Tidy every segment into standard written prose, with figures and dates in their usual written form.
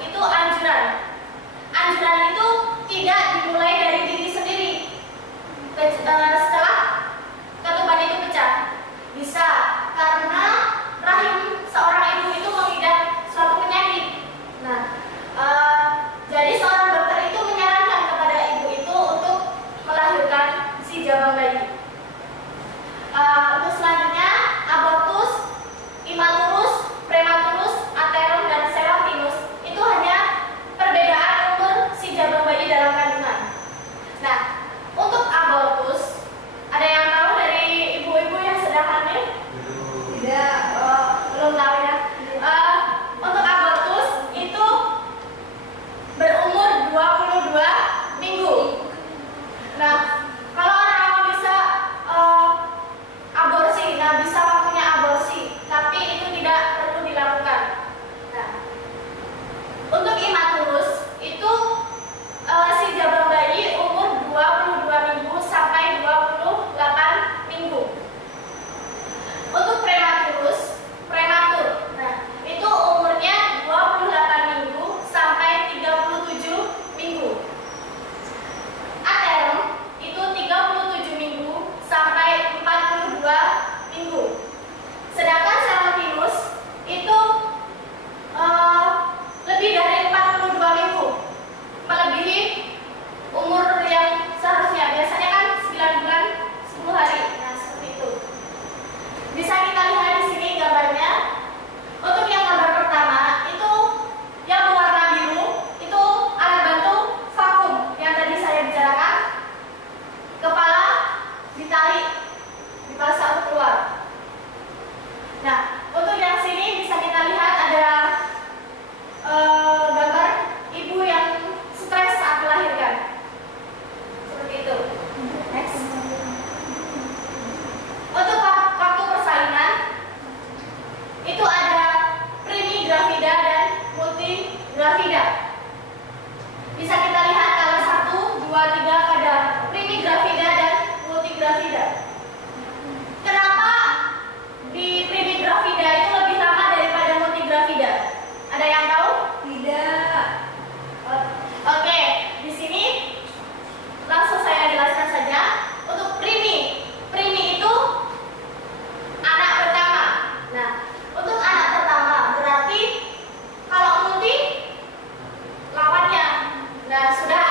itu anjuran. Anjuran itu tidak dimulai dari diri sendiri. Setelah ketuban itu pecah, bisa karena rahim seorang ibu itu mengidap suatu penyakit. Nah, jadi seorang dokter itu menyarankan kepada ibu itu untuk melahirkan si jabang bayi. Untuk selanjutnya, abortus, imaturus, prematurus, aterum, dan serotinus itu hanya perbedaan umur si jabang bayi dalam kandungan. Nah, untuk abortus, ada yang tahu dari ibu-ibu yang sedang hamil? Tidak, belum tahu ya. Untuk abortus itu berumur 22 minggu. Nah, kalau orang awam bisa aborsi, nah bisa waktunya aborsi, tapi itu tidak perlu dilakukan. Nah, untuk imaturus itu si jabang bayi umur 22 minggu sampai 28 minggu. Untuk prematur, nah itu umurnya 28 minggu sampai 37 minggu. Aterum itu 37 minggu sampai 42 minggu. Sedangkan serotinus itu lebih dari 42 minggu, melebihi umur yang seharusnya. Biasanya kan 9 bulan 10 hari. Nah, seperti itu. Bisa kita lihat di sini gambarnya. Untuk yang gambar pertama itu yang berwarna biru itu alat bantu vakum yang tadi saya bicarakan. Kepala ditarik, dipaksa untuk keluar. Nah, untuk yang sini bisa kita lihat ada gambar ibu yang stres saat melahirkan. Seperti itu. Next. Untuk waktu persalinan itu ada primigravida dan multigravida. Bisa kita lihat tanggal 1, 2, 3 pada primigravida dan multigravida. Kenapa di primigravida itu lebih lama daripada multigravida? Ada yang tahu? Tidak. Oke, di sini langsung saya jelaskan saja. Untuk primi itu anak pertama. Nah, untuk anak pertama berarti kalau multi lawannya. Nah, sudah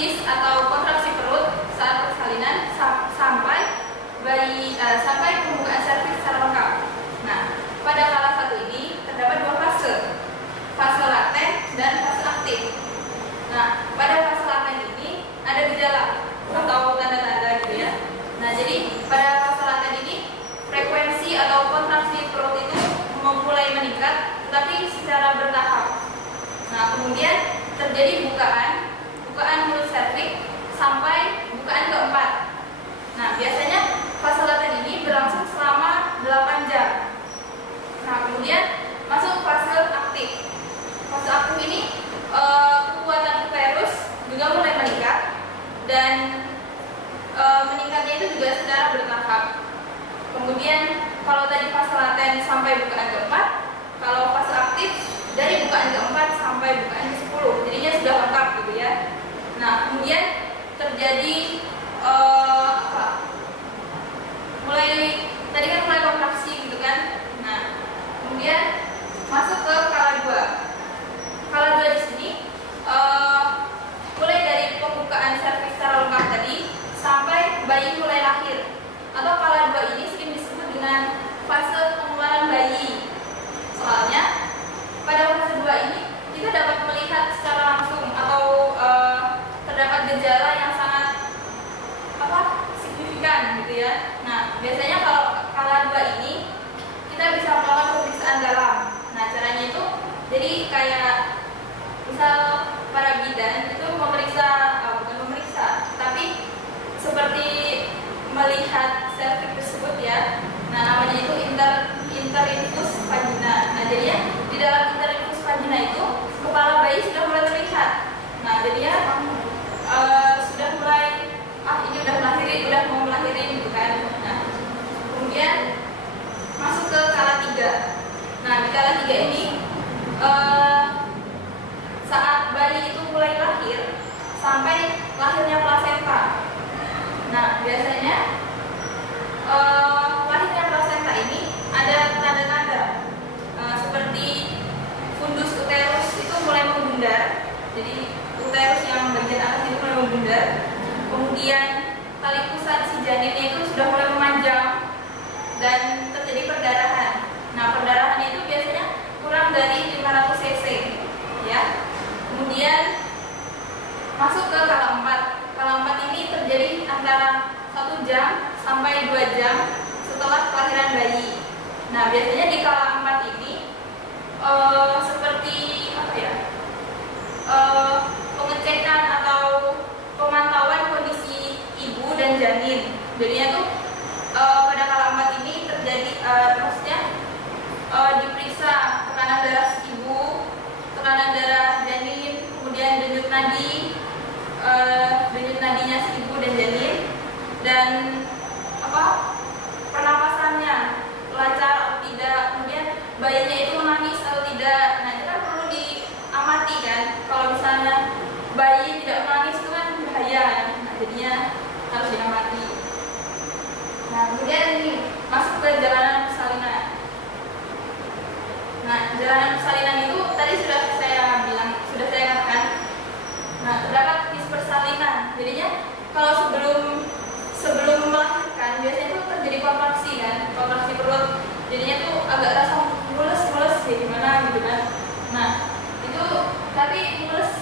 his atau kontraksi perut saat persalinan sampai pembukaan serviks secara lengkap. Nah, pada kala satu ini terdapat dua fase laten dan fase aktif. Nah, pada fase laten ini ada gejala atau tanda-tanda gitu ya. Nah, jadi pada fase laten ini frekuensi atau kontraksi perut itu mulai meningkat, tetapi secara bertahap. Nah, kemudian terjadi bukaan mulut serviks sampai bukaan keempat. Nah, biasanya fase laten ini berlangsung selama 8 jam. Nah, kemudian masuk fase aktif. Fase aktif ini kekuatan uterus juga mulai meningkat dan meningkatnya itu juga secara bertahap. Kemudian kalau tadi fase laten sampai bukaan keempat, kalau fase aktif dari bukaan keempat sampai bukaan ke-10, jadinya sudah lengkap gitu ya. Nah, kemudian terjadi tadi kan mulai kontraksi gitu kan. Nah, kemudian masuk ke kala 2. Kala 2 di sini mulai dari pembukaan serviks secara lengkap tadi sampai bayi mulai lahir. Atau kala 2 ini sering disebut dengan fase pengeluaran bayi. Soalnya pada fase 2 ini kita dapat melihat secara langsung atau terdapat gejala yang sangat signifikan gitu ya. Nah, biasanya kalau kala 2 ini kita bisa melakukan pemeriksaan dalam. Nah, caranya itu jadi kayak misal para bidan itu bukan memeriksa, tapi seperti melihat serviks tersebut ya. Nah, namanya itu interinfus vagina. Nah, jadinya di dalam interinfus vagina itu kepala bayi sudah mulai terlihat. Nah, jadinya sudah mulai ini udah mau melahirin gitu kan. Nah, kemudian masuk ke kala 3. Nah, di kala 3 ini saat bayi itu mulai lahir sampai lahirnya plasenta. Nah, biasanya lahirnya plasenta ini ada tanda-tanda seperti fundus uterus itu mulai membundar. Jadi uterus yang bagian atas itu mulai membundar. Kemudian tali pusat si janinnya itu sudah mulai memanjang dan terjadi perdarahan. Nah, perdarahan itu biasanya kurang dari 500 cc ya. Kemudian masuk ke kala 4. Kala 4 ini terjadi antara 1 jam sampai 2 jam setelah kelahiran bayi. Nah, biasanya di kala 4 ini seperti pengecekan atau pemantauan kondisi ibu dan janin. Jadinya tuh pada kala 4 ini terjadi diperiksa tekanan darah ibu, tekanan darah janin, kemudian denyut nadinya si ibu dan janin, dan pernapasannya lancar atau tidak, kemudian bayinya itu menangis atau tidak. Nah, itu kan perlu diamati kan. Kalau misalnya bayi tidak menangis itu kan bahaya. Nah, jadinya harus diamati. Nah, kemudian ini masuk ke jalanan persalinan. Nah, jalanan persalinan itu tadi sudah saya katakan. Nah, terdapat his persalinan. Jadinya kalau sebelum melahirkan biasanya itu terjadi kontraksi kan, kontraksi perut. Jadinya tuh agak rasa mules ya gimana gitu kan. Nah, itu tapi mules.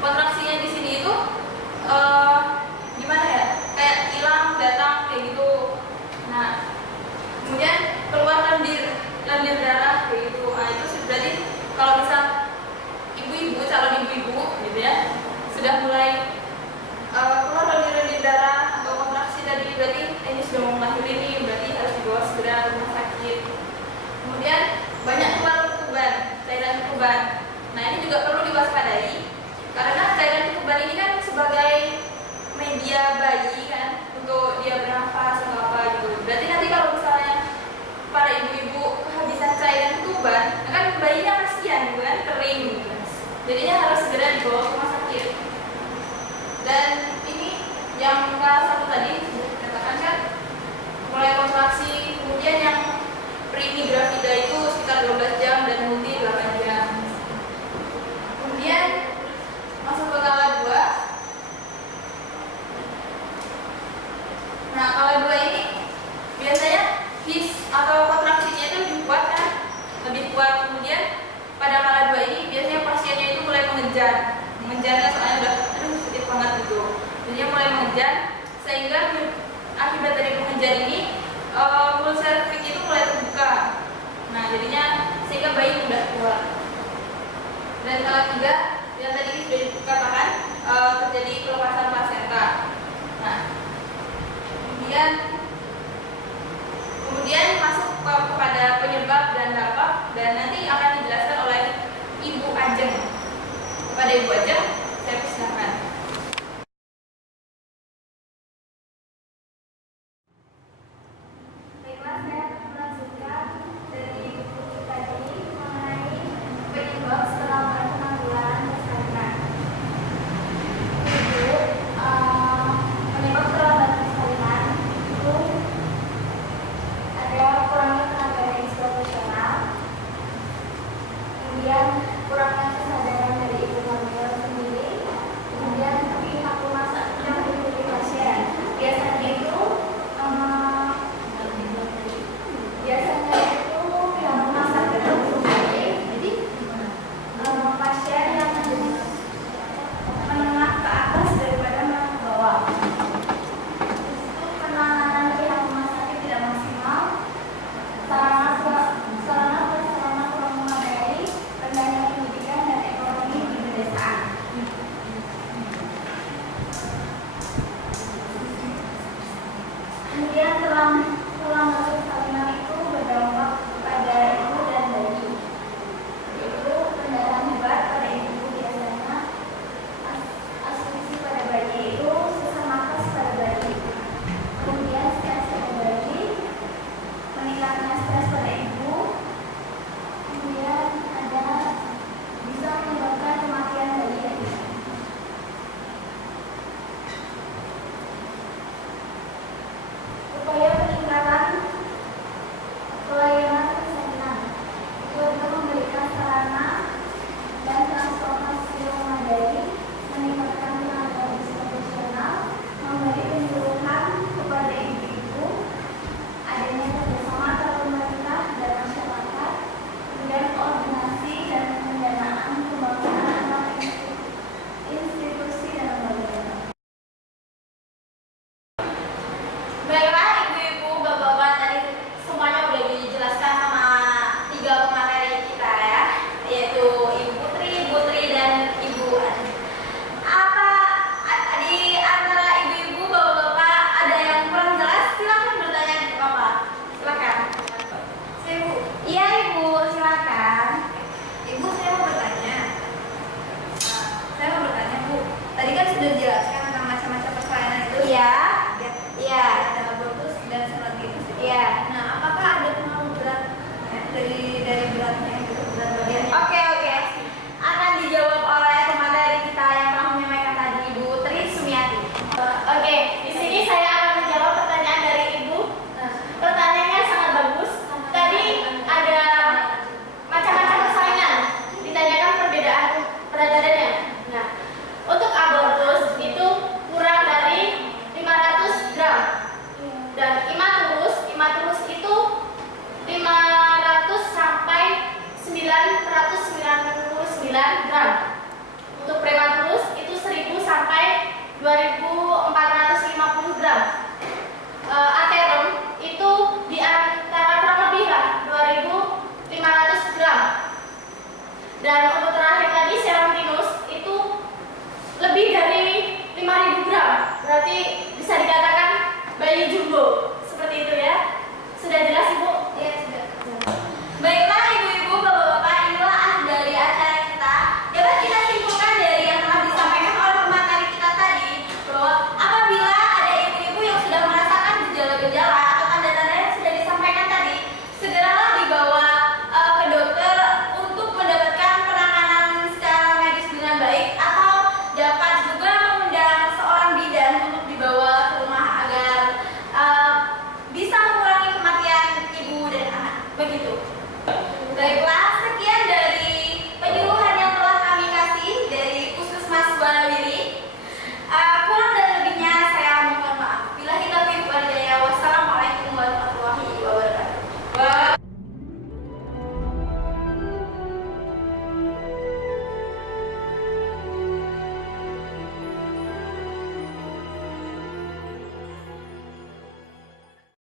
Kontraksinya di sini itu gimana ya? Kayak hilang, datang kayak gitu. Nah, kemudian keluar lendir darah kayak gitu. Nah, itu berarti kalau misal calon ibu-ibu gitu ya sudah mulai keluar lendir darah atau kontraksi tadi, berarti ini sudah mau melahirkan, ini berarti harus dibawa segera ke rumah sakit. Kemudian banyak keluar cairan ketuban. Nah, ini juga perlu diwaspadai karena cairan ketuban ini kan sebagai media bayi kan untuk dia bernafas atau apa gitu. Berarti nanti kalau misalnya para ibu-ibu kehabisan cairan ketuban, kan bayinya kasihan gitu kan, kering gitu. Jadinya harus segera dibawa ke rumah sakit. Dan ini yang kelas 1 tadi sudah dikatakan kan, mulai kontraksi, kemudian yang primi gravida itu sekitar 12 jam dan multi 8 jam. Kemudian masuk ke kala 2, mengejarnya soalnya udah aduh sedih banget gitu. Jadinya mulai mengejar sehingga akibat dari mengejar ini mulut serviks itu mulai terbuka. Nah jadinya sehingga bayi mudah keluar. Dan kalau tiga yang tadi sudah dikatakan terjadi pelepasan plasenta. Nah kemudian masuk kepada penyebab dan dampak dan nanti akan dijelaskan oleh Ibu Ajeng. Kepada Ibu Ajeng